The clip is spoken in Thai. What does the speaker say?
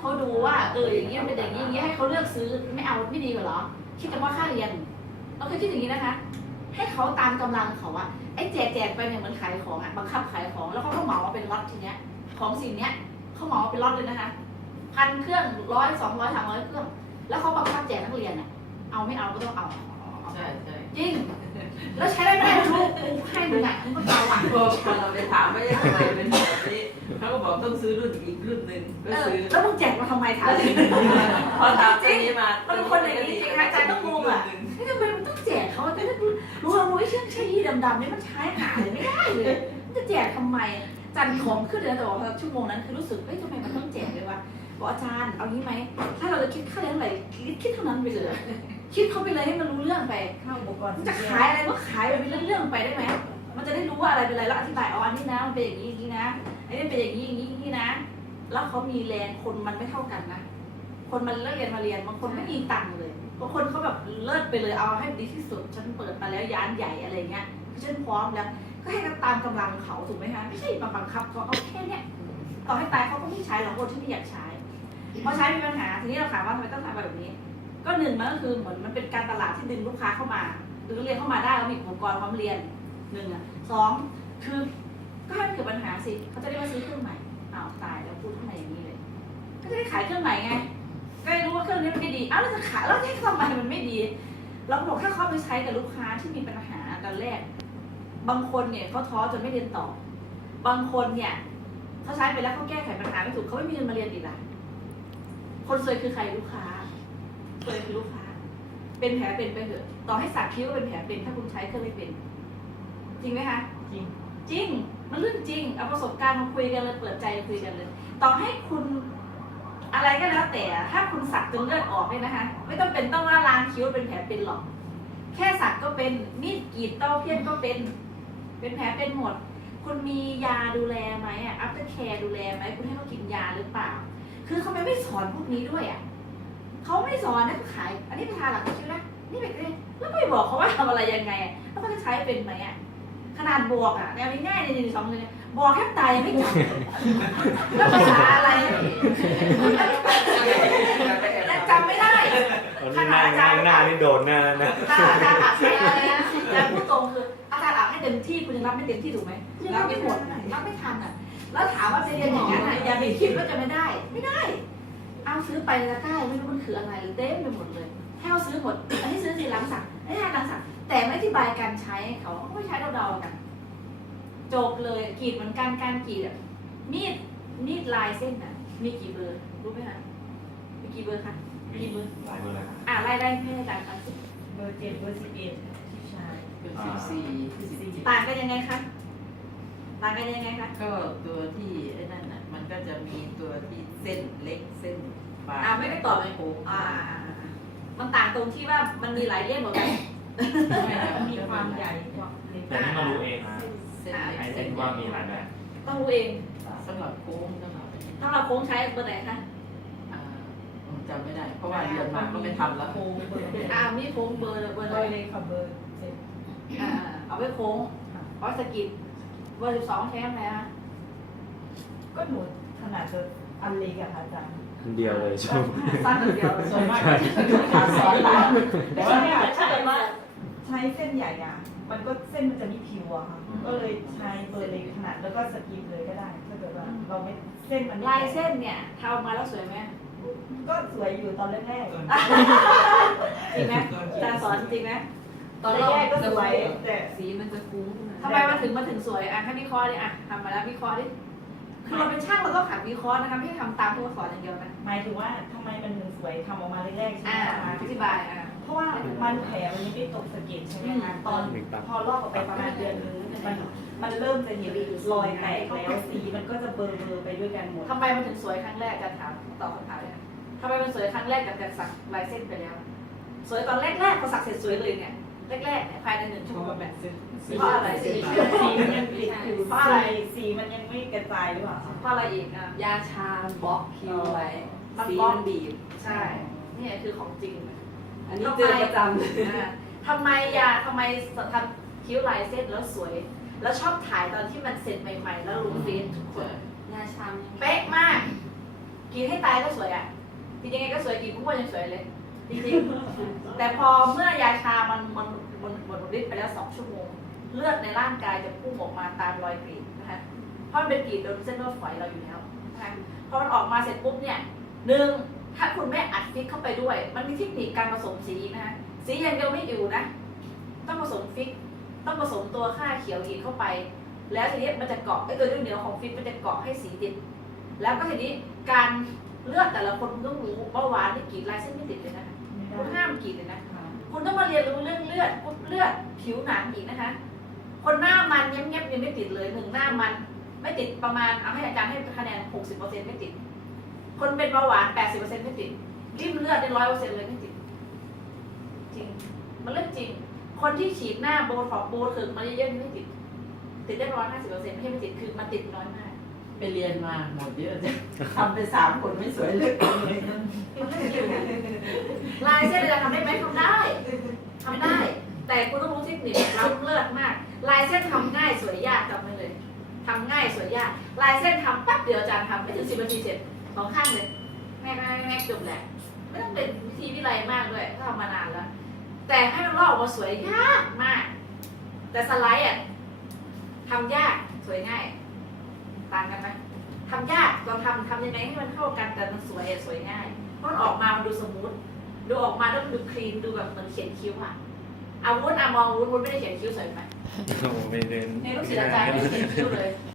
เขาดูว่าเอออย่างเงี้ยเป็นอย่างนี้อย่างเงี้ยให้เขาเลือกซื้อไม่เอาไม่ดีกว่าเหรอคิดแต่ว่าค่าเรียนเราเคยคิดอย่างนี้นะคะ ให้เขาตามกำลังเขาอะไอ้แจกแจกไปเนี่ยเหมือนขายของอะบังคับขายของแล้วเขาก็เหมามาเป็นล็อตทีเนี้ยของสิ่งเนี้ยเขาเหมามาเป็นล็อตเลยนะคะพันเครื่องร้อยสองร้อยสามร้อยเครื่อง แล้วเขาบังคับแจกนักเรียนอะเอาไม่เอาก็ต้องเอาเอาใช่ใช่จริงแล้วใช้ได้ไม่ได้ไม่รู้กูให้มึงอะมึงก็เอาอะพอพอเราไปถามว่าทำไมเป็นแบบนี้เขาก็บอกต้องซื้อรุ่นอีกรุ่นหนึ่งก็เออซื้อแล้วมึงแจกมาทำไมถามจริงพอถามตัวนี้มามันเป็นคนอย่างนี้จริงๆนะอาจารย์ต้องงงอะนี่ทำไมมันต้องแจกเขาแต่ถ้ารู้รู้ว่าไอ้เชือกใช้ยีดำๆนี่มันใช้หาเลยไม่ได้เลยมันจะแจกทำไมจันของขึ้นเลยแต่ว่าชั่วโมงนั้นคือรู้สึกเฮ้ยทำไมมันต้องแจกเลยวะบอกอาจารย์เอางี้ไหมถ้าเราจะคิดค่าเรียนเท่าไหร่คิดคิดเท่านั้นไปเลยคิดเข้าไปเลยให้มันรู้เรื่องไปเข้าอุปกรณ์มันจะขายอะไรก็ขายไปเป็นเรื่องๆไปได้ไหม มันจะได้รู้ว่าอะไรเป็นอะไรแล้วอธิบายอ๋ออันนี้นะมันเป็นอย่างนี้อย่างนี้นะไอ้นี่เป็นอย่างนี้อย่างนี้อย่างนี้นะ แล้วเขามีแรงคนมันไม่เท่ากันนะ คนมันเลิกเรียนมาเรียนบางคนไม่มีตังค์เลยบางคนเขาแบบเลิศไปเลยเอาให้ดีที่สุดฉันเปิดมาแล้วยานใหญ่อะไรเงี้ยฉันพร้อมแล้ว ก็ให้กันตามกำลังเขาถูกไหมคะไม่ใช่มาบังคับเขาเอาแค่เนี้ยต่อให้ตายเขาก็ไม่ใช้หรอกคนที่ไม่อยากใช้พอใช้มีปัญหาทีนี้เราถามว่าทำไมต้องทำแบบนี้ ก็หนึ่งมันก็คือเหมือนมันเป็นการตลาดที่ดึงลูกค้าเข้ามาดึงเรียนเข้ามาได้แล้วมีอุปกรณ์พร้อมเรียน หนึ่งอะสองคือก็ให้มันเกิดปัญหาสิเขาจะได้มาซื้อเครื่องใหม่อ้าวตายแล้วพูดข้างในอย่างนี้เลย ก็จะได้ขายเครื่องใหม่ไงก็ได้รู้ว่าเครื่องนี้มันไม่ดีอ้าวแล้วจะขายแล้วให้ทำไมมันไม่ดี เราบอกถ้าเขาไปใช้กับลูกค้าที่มีปัญหาตอนแรก บางคนเนี่ยเขาท้อจนไม่เรียนต่อ บางคนเนี่ยเขาใช้ไปแล้วเขาแก้ไขปัญหาไม่ถูกเขาไม่มีเงินมาเรียนอีกละคนซวยคือใครลูกค้าซวยคือลูกค้า เป็นแผลเป็นไปเถอะต่อให้สักคิ้วเป็นแผลเป็นถ้าคุณใช้เครื่องไม่เป็น จริงไหมคะ จริง จริง มันเรื่องจริง เอาประสบการณ์มาคุยกันเลย เปิดใจคุยกันเลย ต่อให้คุณอะไรก็แล้วแต่ ถ้าคุณสักจนเลือดออกเนี่ยนะคะ ไม่ต้องเป็นต้องว่าล้างคิ้วเป็นแผลเป็นหรอก แค่สักก็เป็น มีดกรีดเต้าเพี้ยนก็เป็น เป็นแผลเป็นหมด คุณมียาดูแลไหมอะ อัพเตอร์แคร์ดูแลไหม คุณให้เขากินยาหรือเปล่า คือเขาไม่ไม่สอนพวกนี้ด้วยอะเขาไม่สอนนะเขาขาย อันนี้ไปทาหลังคิ้วนะนี่ไปเล่นแล้วไม่บอกเขาว่าทำอะไรยังไงอะแล้วเขาจะใช้เป็นไหมอะ ขนาดบวกอะแนวง่ายๆในหนึ่งสองเลยเนี่ยบอกแค่ตายยังไม่จับแล้วภาษาอะไรยังจำไม่ได้ตอนนี้หน้าหน้าหน้านี่โดนหน้านะถ้าอาจารย์อัดให้อะไรนะอาจารย์พูดตรงคืออาจารย์อัดให้เต็มที่คุณยังรับไม่เต็มที่ถูกไหมยังรับไม่หมดนะรับไม่ทันอะแล้วถามว่าจะเรียนอย่างนั้นอะอย่าไปคิดว่าจะไม่ได้ ไม่ได้ เอาซื้อไปแล้วได้ไม่รู้มันคืออะไรเต็มไปหมดเลยให้เขาซื้อหมดอันนี้ซื้อสีหลังสักอันนี้หลังสัก แต่ไม่อธิบายการใช้เขาเขาไม่ใช้เดาๆกัน จบเลยกรีดเหมือนกันการกรีดอะมีดมีดลายเส้นน่ะ มีกี่เบอร์รู้ไหมคะมีกี่เบอร์คะมีกี่เบอร์หลายเบอร์เลยครับอ่าไล่ได้ให้อาจารย์ฟังสิเบอร์เจ็ดเบอร์สิบเอ็ดที่ชายเป็นสิบสี่สิบสี่ต่างกันยังไงคะต่างกันยังไงคะก็ตัวที่ไอ้นั่นน่ะมันก็จะมีตัวที่เส้นเล็กเส้นบางอ่าไม่ได้ตอบเลยโค้งอ่า มันต่างตรงที่ว่ามันมีหลายเล่มเหมือนกันไม่นะมีความใหญ่กว่าเล็กแต่นี่มารู้เองนะเส้นเล็กไอเส้นว่ามีหลายแบบต้องรู้เองสำหรับโค้งสำหรับอันนี้ถ้าเราโค้งใช้เบอร์ไหนคะอ่าผมจำไม่ได้ เพราะว่าเรียนมาก็ไม่ทำแล้วโค้งเบอร์อ่ามีโค้งเบอร์เบอร์โดเลยเลยค่ะเบอร์เจ็ดอ่าเอาไว้โค้งเพราะสกิดเบอร์สิบสองใช้ยังไงคะก็หนูขนาดจะอันเล็กอะค่ะอาจารย์คนเดียวเลยชมสั้นคนเดียวส่วนมากขาสอนหลังแต่ว่าเนี่ยใช่ถ้าเกิดว่าว่า ใช้เส้นใหญ่อะมันก็เส้นมันจะไม่ผิวอะค่ะก็เลยใช้เบอร์เล็กขนาดแล้วก็สกิปเลยก็ได้ถ้าเกิดว่าเราไม่เส้นมันลายเส้นเนี่ยทำมาแล้วสวยไหมก็สวยอยู่ตอนแรกจริงไหมอาจารย์สอนจริงไหมๆตอนแรกๆก็สวยแต่สีมันจะฟุ้งขึ้นมาทำไมมาถึงมาถึงสวยอะให้วิเคราะห์ดิอะทำมาแล้ววิเคราะห์ดิคือเราเป็นช่างเราต้องหัดวิเคราะห์นะคะไม่ใช่ทำตามที่เขาสอนอย่างเดียวนะหมายถึงว่าทำไมมันถึงสวยทำออกมาแรกๆใช่อ่าไหมคะ อธิบายอะเพ ราะว่ามันแผลมันยังไม่ตกสะเก็ดใช่ไหมคะตอนหนึ่งตับพอลอกออกไปประมาณเดือนนึงมันมันเริ่มจะเห็นรอยแตกแล้วสีมันก็จะเบลอๆไปด้วยกันหมดทำไมมันถึงสวยครั้งแรกอาจะถามตอบคำถามเลยนะทำไมมันสวยครั้งแรกกับแต่สักลายเส้นไปแล้ว สวยตอนแรกๆพอสักเสร็จสวยเลยเนี่ยแรกๆเนี่ยภายในหนึ่งชั่วโมงแบบเพราะอะไรสีสีมันยังติดอยู่เพราะอะไรสีมันยังไม่กระจายหรือเปล่าคะเพราะอะไรอีกอะยาชาบล็อกคิวไว้มันสีบล็อกมันบีบใช่นี่คือของจริง อันนี้เจอประจำเลยอ่าทำไมยาทำไมทำคิ้วลายเส้นแล้วสวย แล้วชอบถ่ายตอนที่มันเสร็จใหม่ ๆ แล้วลงเฟซทุกคนยาชามเป๊ะมากกรีดให้ตายก็สวยอะกรีดยังไงก็สวยกรีดพุ่งว่ายังสวยเลยจริงๆแต่พอเมื่อยาชามันมันมันหมดฤทธิ์ไปแล้วสองชั่วโมง เลือดในร่างกายจะพุ่งออกมาตามรอยกรีดนะคะเพราะมันเป็นกรีดโดนเส้นเลือดฝอยเราอยู่แล้วนะคะพอมันออกมาเสร็จปุ๊บเนี่ยหนึ่ง ถ้าคุณแม่อัดฟิกเข้าไปด้วย มันมีเทคนิคการผสมสีนะคะสีอย่างเดียวไม่อยู่นะ ต้องผสมฟิก ต้องผสมตัวค่าเขียวอีกเข้าไป แล้วทีนี้มันจะเกาะไอ้ตัวเหนียวๆของฟิกมันจะเกาะให้สีติด แล้วก็ทีนี้การเลือดแต่ละคนคุณต้องรู้เบาหวานนี่กรีดลายเส้นไม่ติดเลยนะคะไม่ได้คุณห้ามกรีดเลยนะคุณต้องมาเรียนรู้เรื่องเลือดปุ๊บเลือดผิวหนังอีกนะคะ คนหน้ามันเงียบๆยังไม่ติดเลยหนึ่งหน้ามัน ไม่ติดประมาณเอาให้อาจารย์ให้คะแนน 60%ไม่ติด คนเป็นเบาหวาน 80%ไม่ติดริมเลือดได้ร้อยเปอร์เซ็นต์เลยไม่ติดจริง มันเรื่องจริง คนที่ฉีดหน้าโบท็อกซ์โบถึงมาเยอะๆนี่ไม่ติด ติดได้ร้อยห้าสิบเปอร์เซ็นต์ไม่ใช่ไม่ติดคือมันติดน้อยมาก ไปเรียนมาหมดเยอะจังทำไปสามคนไม่สวยเลยลายเส้นเราทำได้ไหมทำได้ทำได้ แต่คุณต้องรู้เทคนิคล้ำเลิศมาก ลายเส้นทำง่ายสวยยากจำไว้เลยทำง่ายสวยยาก ลายเส้นทำแป๊บเดียวอาจารย์ทำไม่ถึงสิบนาทีเสร็จ สองข้างเลยแม่แม่แม่จบแหละไม่ต้องเป็นวิธีวิไลมากด้วยถ้าทำมานานแล้ว แต่ให้มันลอกออกมาสวยยากมาก แต่สไลด์อะทำยากสวยง่าย ต่างกันไหมทำยากเราทำทำยังไงให้มันเข้ากันแต่มันสวยอะสวยง่ายเพราะมันออกมามันดูสมูทดูออกมาแล้วมันดูคลีนดูแบบเหมือนเขียนคิ้วอะอาวุธอะมองอาวุธวุธไม่ได้เขียนคิ้วสวยไหมโอ้ไม่เล่นในลูกศิษย์อาจารย์ไม่ได้เขียนคิ้วเลย